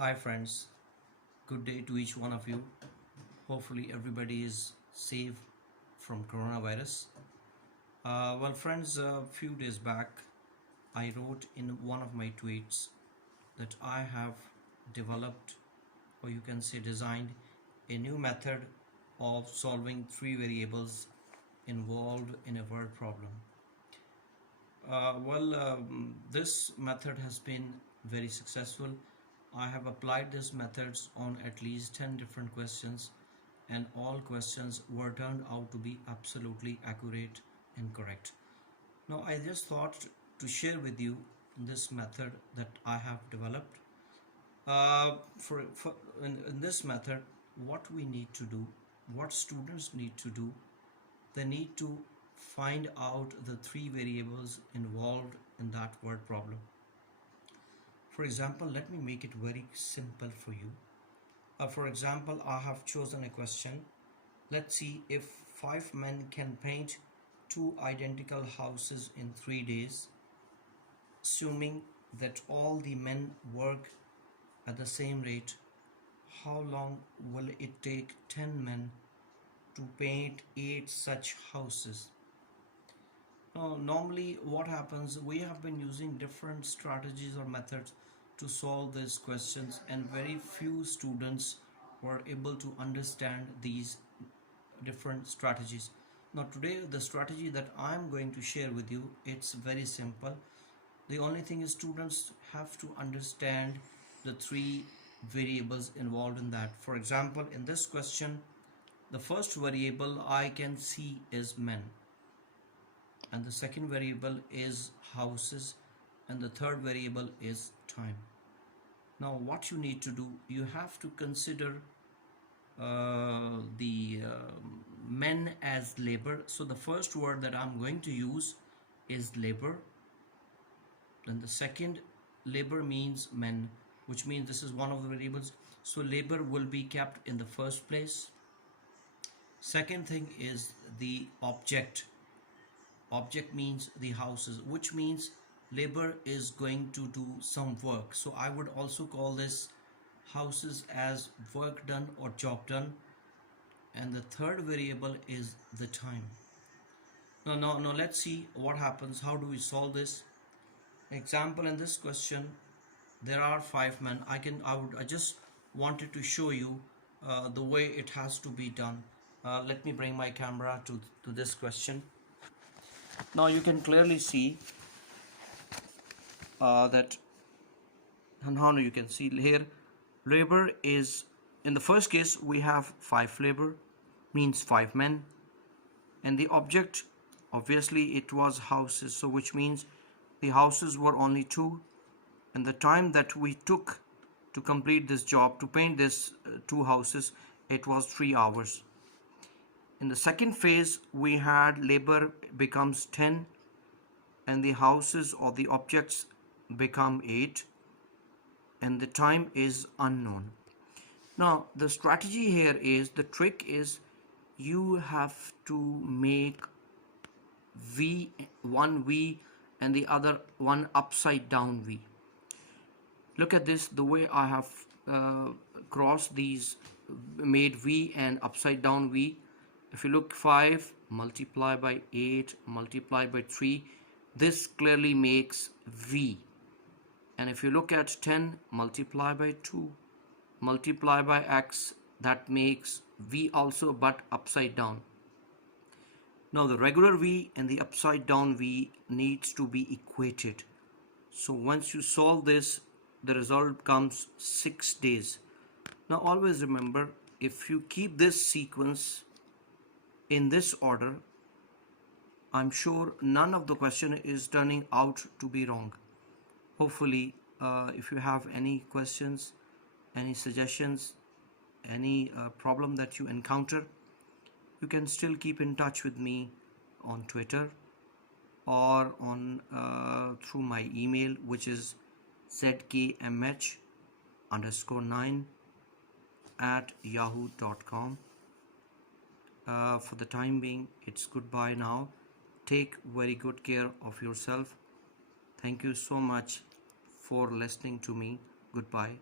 Hi friends, good day to each one of you. Hopefully everybody is safe from coronavirus. Well friends, a few days back I wrote in one of my tweets that I have developed, or you can say designed, a new method of solving three variables involved in a word problem. This method has been very successful. I have applied these methods on at least 10 different questions, and all questions were turned out to be absolutely accurate and correct. Now, I just thought to share with you this method that I have developed. In this method, what we need to do, what students need to do, they need to find out the three variables involved in that word problem. For example, let me make it very simple for you. For example, I have chosen a question. Let's see if five men can paint two identical houses in 3 days, assuming that all the men work at the same rate. How long will it take 10 men to paint 8 such houses? Normally what happens, we have been using different strategies or methods to solve these questions, and very few students were able to understand these different strategies. Now today the strategy that I'm going to share with you, it's very simple. The only thing is students have to understand the three variables involved in that. For example, in this question, the first variable I can see is men, and the second variable is houses, and the third variable is time. Now what you need to do, you have to consider the men as labor. So the first word that I'm going to use is labor. Then the second, labor means men, which means this is one of the variables, so labor will be kept in the first place. Second thing is the object. Object means the houses, which means labor is going to do some work, so I would also call this houses as work done or job done. And the third variable is the time. Now let's see what happens. How do we solve this? Example, in this question there are five men. I just wanted to show you the way it has to be done. Let me bring my camera to this question. Now you can clearly see that, and how you can see here, labor is, in the first case we have five labor, means five men, and the object, obviously it was houses, so which means the houses were only two, and the time that we took to complete this job, to paint this two houses, it was 3 hours. In the second phase we had labor becomes 10, and the houses or the objects become 8, and the time is unknown. Now the strategy here is, the trick is, you have to make V, one V and the other one upside down V. Look at this, the way I have crossed these, made V and upside down V. If you look, 5 multiplied by 8 multiplied by 3, this clearly makes V. And if you look at 10 multiplied by 2 multiplied by X, that makes V also, but upside down. Now the regular V and the upside down V needs to be equated. So once you solve this, the result comes 6 days. Now always remember, if you keep this sequence in this order, I'm sure none of the question is turning out to be wrong. Hopefully, if you have any questions, any suggestions, any problem that you encounter, you can still keep in touch with me on Twitter or on through my email, which is zkmh_9@yahoo.com. For the time being, it's goodbye now. Take very good care of yourself. Thank you so much for listening to me. Goodbye.